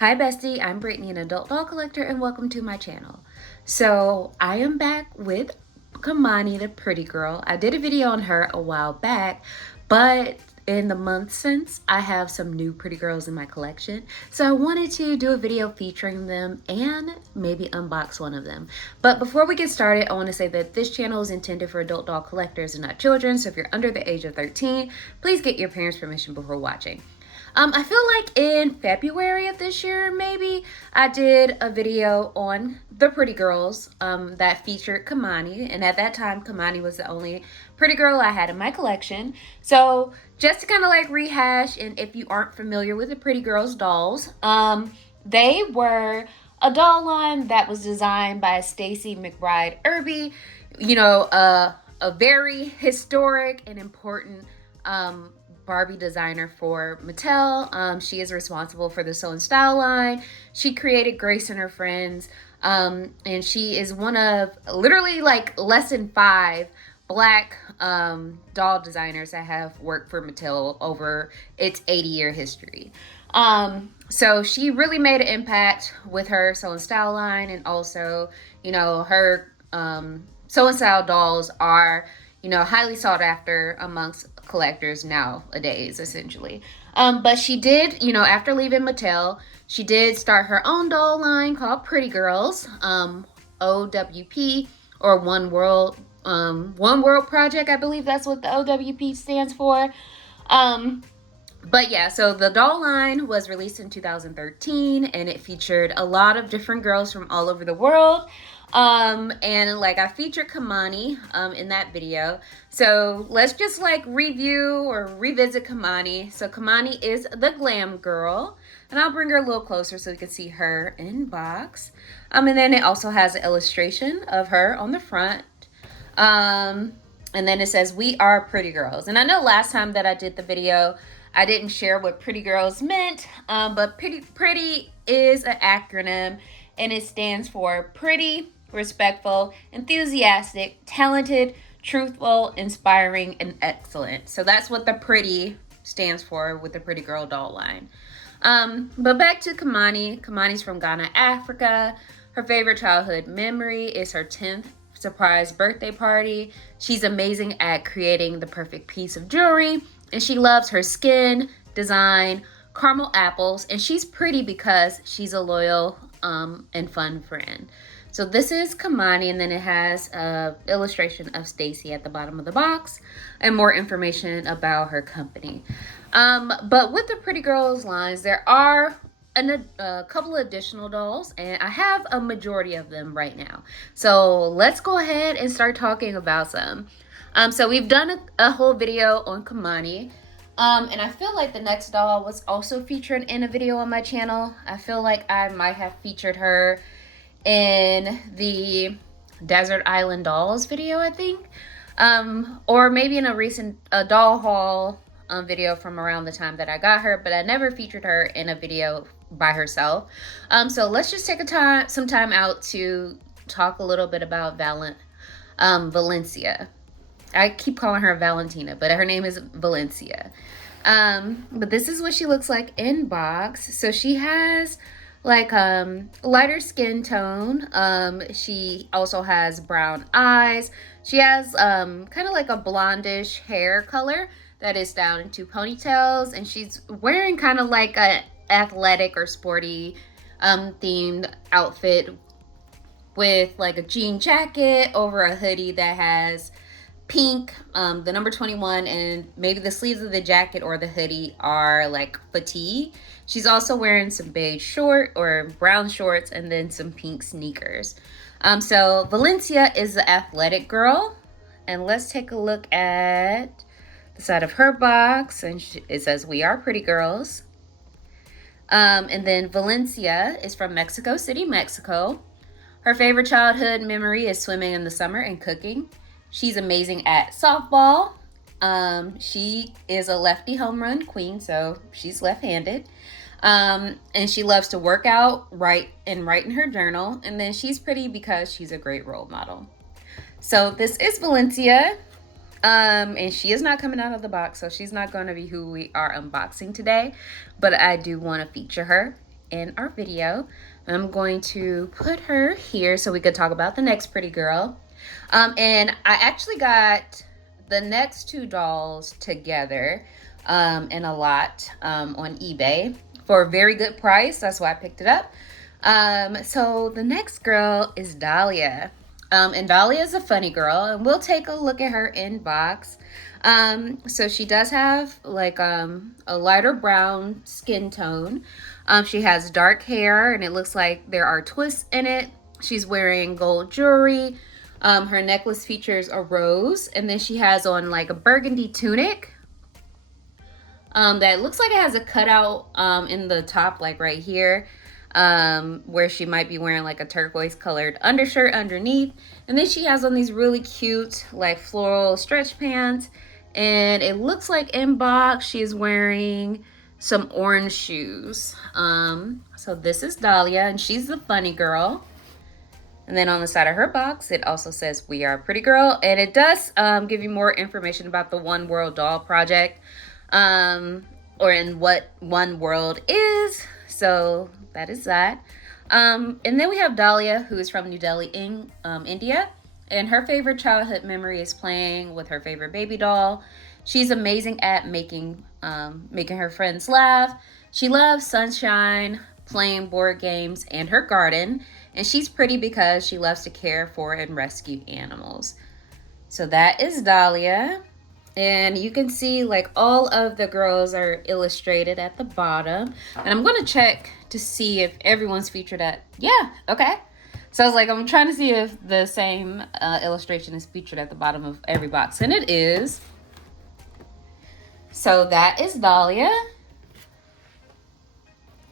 Hi bestie, I'm Brittany, an adult doll collector, and welcome to my channel. So I am back with Kimani, the pretty girl. I did a video on her a while back, but in the month since, I have some new pretty girls in my collection. So I wanted to do a video featuring them and maybe unbox one of them. But before we get started, I want to say that this channel is intended for adult doll collectors and not children. So if you're under the age of 13, please get your parents' permission before watching. I feel like in February of this year, maybe, I did a video on the Pretty Girls that featured Kimani. And at that time, Kimani was the only pretty girl I had in my collection. So just to kind of like rehash, and if you aren't familiar with the Pretty Girls dolls, they were a doll line that was designed by Stacy McBride Irby, a very historic and important Barbie designer for Mattel. She is responsible for the Sew and Style line. She created Grace and Her Friends. And she is one of literally like less than 5 Black doll designers that have worked for Mattel over its 80-year history. So she really made an impact with her Sew and Style line, and also, her Sew and Style dolls are highly sought after amongst collectors nowadays, essentially. But she did, after leaving Mattel, she did start her own doll line called Pretty Girls, OWP, or One World Project. I believe that's what the OWP stands for. But yeah, so the doll line was released in 2013, and it featured a lot of different girls from all over the world. And like I featured Kimani in that video. So let's just like review or revisit Kimani. So Kimani is the glam girl, and I'll bring her a little closer so you can see her in box. And then it also has an illustration of her on the front. And then it says, "We are pretty girls." And I know last time that I did the video, I didn't share what pretty girls meant, but pretty is an acronym, and it stands for pretty, respectful, enthusiastic, talented, truthful, inspiring, and excellent. So that's what the pretty stands for with the Pretty Girl doll line. But back to Kimani. Kimani's from Ghana, Africa. Her favorite childhood memory is her 10th surprise birthday party. She's amazing at creating the perfect piece of jewelry, and she loves her skin, design, caramel apples, and she's pretty because she's a loyal and fun friend. So this is Kimani, and then it has an illustration of Stacy at the bottom of the box and more information about her company. But with the Pretty Girls lines, there are a couple of additional dolls, and I have a majority of them right now. So let's go ahead and start talking about some. So we've done a whole video on Kimani. And I feel like the next doll was also featured in a video on my channel. I feel like I might have featured her in the Desert Island Dolls video, I think. Or maybe in a recent doll haul video from around the time that I got her, but I never featured her in a video by herself. So let's just take some time out to talk a little bit about Valencia. I keep calling her Valentina, but her name is Valencia. But this is what she looks like in box. So she has like lighter skin tone. She also has brown eyes. She has kind of like a blondish hair color that is down into ponytails, and she's wearing kind of like a athletic or sporty themed outfit with like a jean jacket over a hoodie that has pink, the number 21, and maybe the sleeves of the jacket or the hoodie are like fatigue. She's also wearing some beige or brown shorts, and then some pink sneakers. So Valencia is the athletic girl, and let's take a look at the side of her box, and it says, "We are pretty girls." And then Valencia is from Mexico City, Mexico. Her favorite childhood memory is swimming in the summer and cooking. She's amazing at softball. She is a lefty home run queen, so she's left-handed. And she loves to work out, write in her journal. And then she's pretty because she's a great role model. So this is Valencia. And she is not coming out of the box, so she's not going to be who we are unboxing today, but I do want to feature her. in our video. I'm going to put her here so we could talk about the next pretty girl. And I actually got the next two dolls together in a lot on eBay for a very good price. That's why I picked it up. So the next girl is Dahlia. And Dahlia is a funny girl, and we'll take a look at her inbox. So she does have like a lighter brown skin tone. She has dark hair, and it looks like there are twists in it. She's wearing gold jewelry. Her necklace features a rose, and then she has on like a burgundy tunic that looks like it has a cutout in the top, like right here, where she might be wearing like a turquoise colored undershirt underneath. And then she has on these really cute like floral stretch pants, and it looks like in box she is wearing some orange shoes. So this is Dahlia, and she's the funny girl. And then on the side of her box, it also says "We Are Pretty Girl," and it does give you more information about the One World Doll project, or in what One World is. So that is that. And then we have Dahlia, who is from New Delhi in India, and her favorite childhood memory is playing with her favorite baby doll. She's amazing at making her friends laugh. She loves sunshine, playing board games, and her garden. And she's pretty because she loves to care for and rescue animals. So that is Dahlia. And you can see like all of the girls are illustrated at the bottom. And I'm going to check to see if everyone's featured at... Yeah, okay. So I was like, I'm trying to see if the same illustration is featured at the bottom of every box. And it is. So that is Dahlia.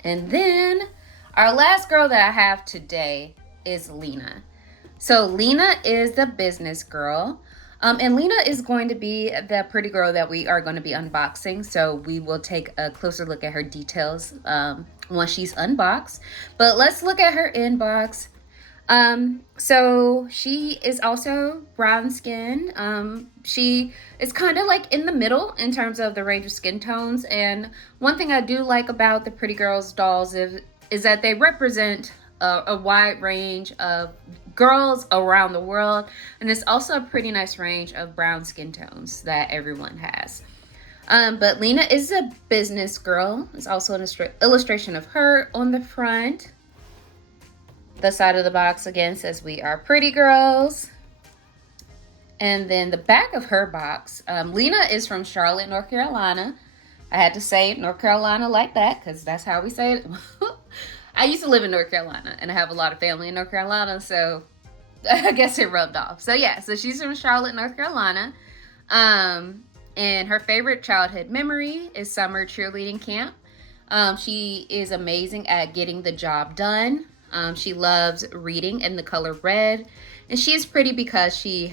And then our last girl that I have today is Lena. So Lena is the business girl. And Lena is going to be the pretty girl that we are going to be unboxing. So we will take a closer look at her details once she's unboxed. But let's look at her inbox. So she is also brown skin. She is kind of like in the middle in terms of the range of skin tones. And one thing I do like about the Pretty Girls dolls is that they represent a wide range of girls around the world, and it's also a pretty nice range of brown skin tones that everyone has. But Lena is a business girl. There's also an illustration of her on the front. The side of the box again says "We Are Pretty Girls." And then the back of her box, Lena is from Charlotte, North Carolina. I had to say North Carolina like that because that's how we say it. I used to live in North Carolina, and I have a lot of family in North Carolina, so I guess it rubbed off. So yeah, so she's from Charlotte, North Carolina. And her favorite childhood memory is summer cheerleading camp. She is amazing at getting the job done. She loves reading in the color red, and she is pretty because she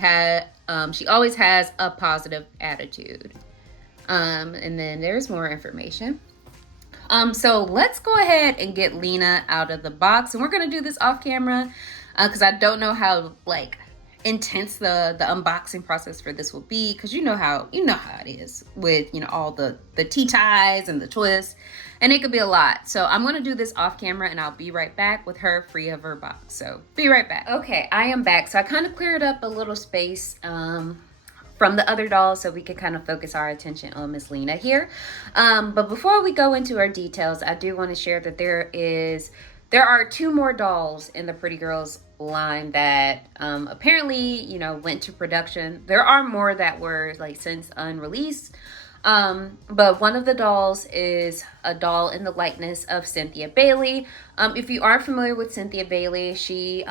always has a positive attitude. And then there's more information. So let's go ahead and get Lena out of the box, and we're gonna do this off camera because I don't know how like intense the unboxing process for this will be, because you know how it is with all the tea ties and the twists, and it could be a lot. So I'm gonna do this off camera, and I'll be right back with her free of her box. So be right back. Okay, I am back. So I kind of cleared up a little space from the other dolls so we can kind of focus our attention on Miss Lena here. But before we go into our details, I do want to share that there are two more dolls in the Pretty Girls line that apparently went to production. There are more that were like since unreleased, but one of the dolls is a doll in the likeness of Cynthia Bailey. If you aren't familiar with Cynthia Bailey, she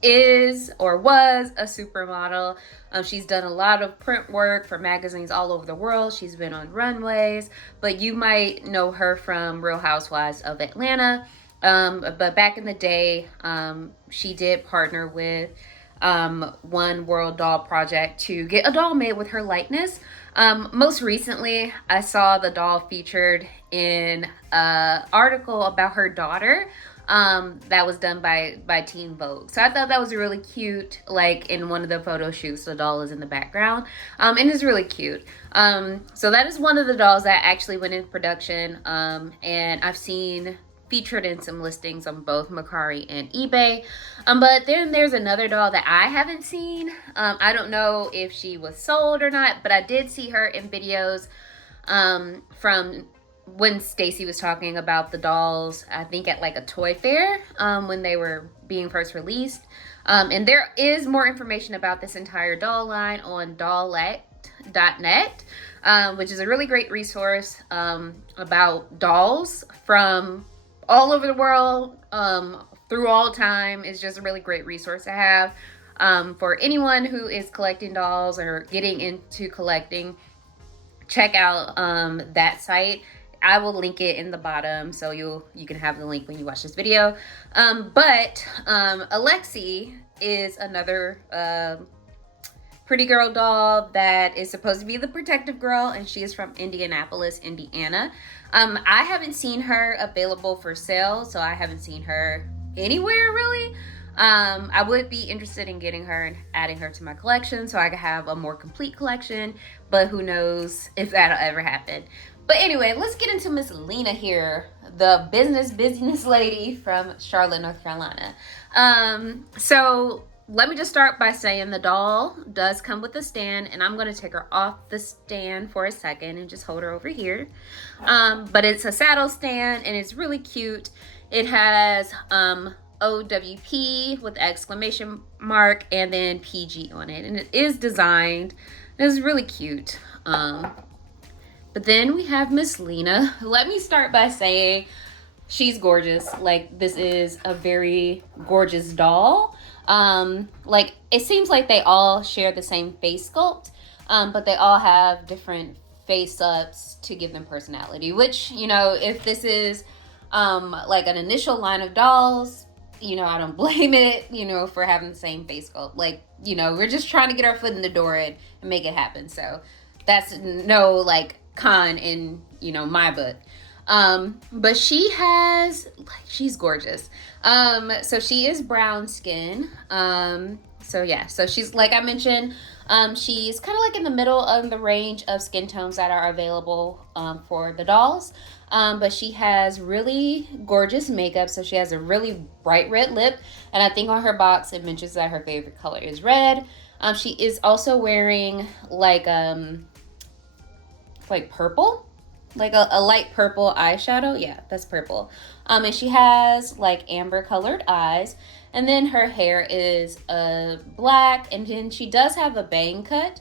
is or was a supermodel. She's done a lot of print work for magazines all over the world. She's been on runways, but you might know her from Real Housewives of Atlanta. But back in the day, she did partner with One World Doll Project to get a doll made with her likeness. Most recently, I saw the doll featured in an article about her daughter that was done by Teen Vogue. So I thought that was really cute. Like in one of the photo shoots, the doll is in the background, and it's really cute. So that is one of the dolls that actually went in production, and I've seen featured in some listings on both Mercari and eBay. But then there's another doll that I haven't seen. I don't know if she was sold or not, but I did see her in videos from when Stacy was talking about the dolls, I think at like a toy fair, when they were being first released. And there is more information about this entire doll line on dollect.net, which is a really great resource about dolls from all over the world, through all time. It's just a really great resource to have for anyone who is collecting dolls or getting into collecting. Check out that site. I will link it in the bottom, so you can have the link when you watch this video. But Alexi is another pretty girl doll that is supposed to be the protective girl, and she is from Indianapolis, Indiana. I haven't seen her available for sale, so I haven't seen her anywhere really. I would be interested in getting her and adding her to my collection so I could have a more complete collection, but who knows if that'll ever happen. But anyway, let's get into Miss Lena here, the business lady from Charlotte, North Carolina. So let me just start by saying the doll does come with a stand, and I'm going to take her off the stand for a second and just hold her over here. But it's a saddle stand, and it's really cute. It has OWP with exclamation mark and then PG on it, and it is designed. It's really cute. But then we have Miss Lena. Let me start by saying she's gorgeous. Like, this is a very gorgeous doll. Like, it seems like they all share the same face sculpt, but they all have different face ups to give them personality, which, you know, if this is like an initial line of dolls, you know, I don't blame it, you know, for having the same face sculpt. Like, you know, we're just trying to get our foot in the door and make it happen. So that's no like con in, you know, my book. But she has, like, she's gorgeous. So she is brown skin. So yeah, so she's, like I mentioned, she's kind of like in the middle of the range of skin tones that are available for the dolls. But she has really gorgeous makeup. So she has a really bright red lip, and I think on her box it mentions that her favorite color is red. She is also wearing like purple, like a light purple eyeshadow. Yeah, that's purple. And she has like amber colored eyes, and then her hair is black, and then she does have a bang cut.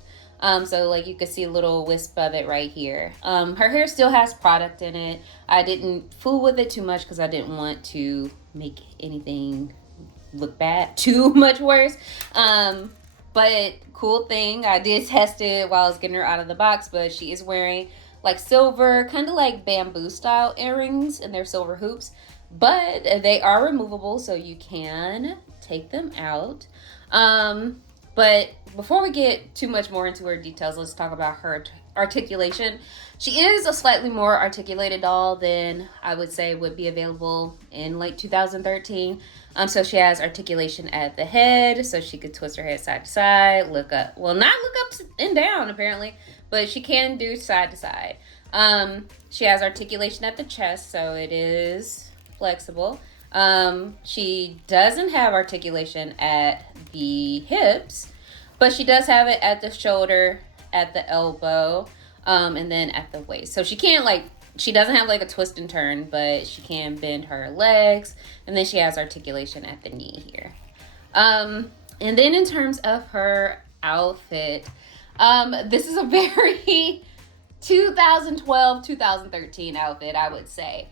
So like you can see a little wisp of it right here. Her hair still has product in it. I didn't fool with it too much because I didn't want to make anything look bad too much worse. But cool thing, I did test it while I was getting her out of the box, but she is wearing like silver, kind of like bamboo style earrings, and they're silver hoops, but they are removable, so you can take them out. But before we get too much more into her details, let's talk about her articulation. She is a slightly more articulated doll than I would say would be available in like 2013. So she has articulation at the head, so she could twist her head side to side, look up. Well, not look up and down apparently, but she can do side to side. She has articulation at the chest, so it is flexible. She doesn't have articulation at the hips, but she does have it at the shoulder, at the elbow, and then at the waist. So she can't she doesn't have like a twist and turn, but she can bend her legs, and then she has articulation at the knee here. And then in terms of her outfit, this is a very 2012, 2013 outfit, I would say.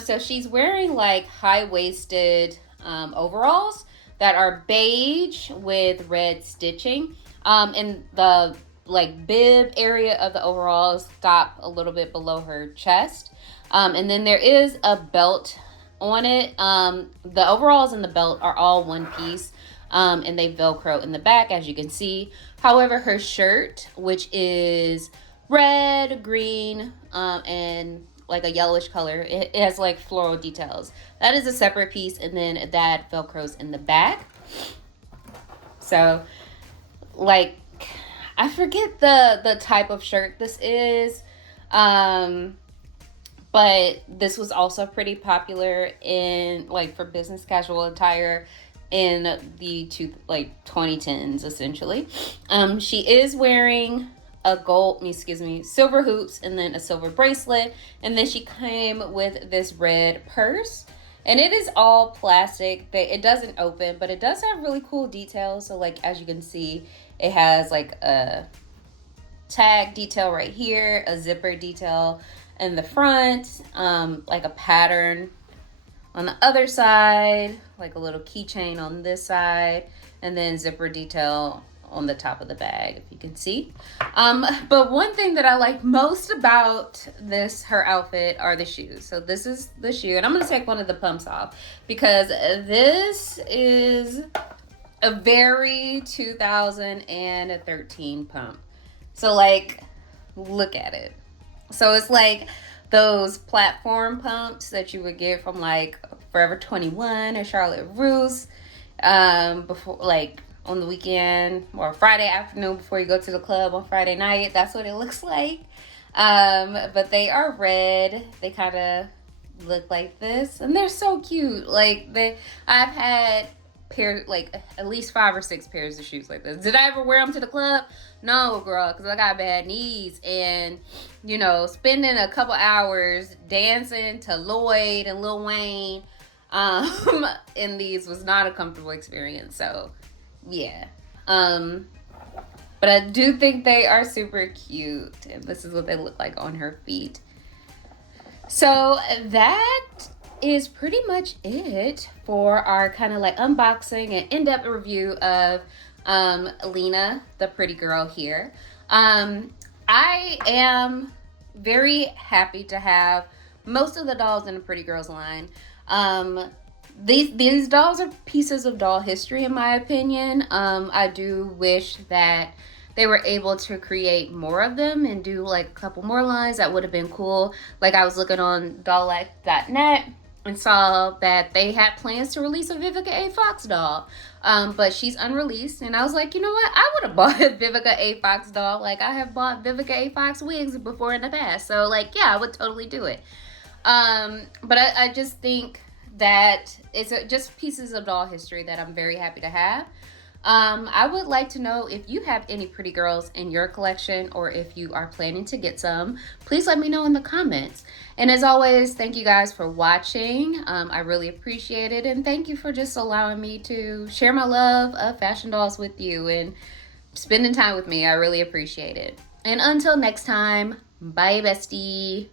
So she's wearing like high-waisted overalls that are beige with red stitching. And the like bib area of the overalls stop a little bit below her chest. And then there is a belt on it. The overalls and the belt are all one piece. And they Velcro in the back, as you can see. However, her shirt, which is red, green, and like a yellowish color, it has like floral details. That is a separate piece, and then that Velcros in the back. So, like, I forget the type of shirt this is, but but this was also pretty popular in like for business casual attire in the 2010s essentially. She is wearing a silver hoops and then a silver bracelet, and then she came with this red purse, and it is all plastic. It doesn't open, but it does have really cool details. So like as you can see, it has like a tag detail right here, a zipper detail in the front, like a pattern on the other side, like a little keychain on this side, and then zipper detail on the top of the bag, if you can see. But one thing that I like most about her outfit are the shoes. So this is the shoe, and I'm gonna take one of the pumps off because this is a very 2013 pump. So like, look at it. So it's like those platform pumps that you would get from like Forever 21 or Charlotte Russe, before, like on the weekend or Friday afternoon before you go to the club on Friday night. That's what it looks like. But they are red. They kind of look like this, and they're so cute. Like I've had like at least 5 or 6 pairs of shoes like this. Did I ever wear them to the club? No, girl, because I got bad knees, and you know, spending a couple hours dancing to Lloyd and Lil Wayne in these was not a comfortable experience. So yeah, but I do think they are super cute, and this is what they look like on her feet. So that is pretty much it for our kind of like unboxing and in-depth review of Lena, the pretty girl here. I am very happy to have most of the dolls in the Prettie Girls line. These dolls are pieces of doll history, in my opinion. I do wish that they were able to create more of them and do like a couple more lines. That would have been cool. Like I was looking on dolllife.net and saw that they had plans to release a Vivica A. Fox doll, but she's unreleased. And I was like, you know what? I would have bought a Vivica A. Fox doll. Like I have bought Vivica A. Fox wigs before in the past. So like, yeah, I would totally do it. But I just think that it's just pieces of doll history that I'm very happy to have. I would like to know if you have any Prettie Girls in your collection, or if you are planning to get some. Please let me know in the comments. And as always, thank you guys for watching. I really appreciate it, and thank you for just allowing me to share my love of fashion dolls with you and spending time with me. I really appreciate it. And until next time, bye bestie.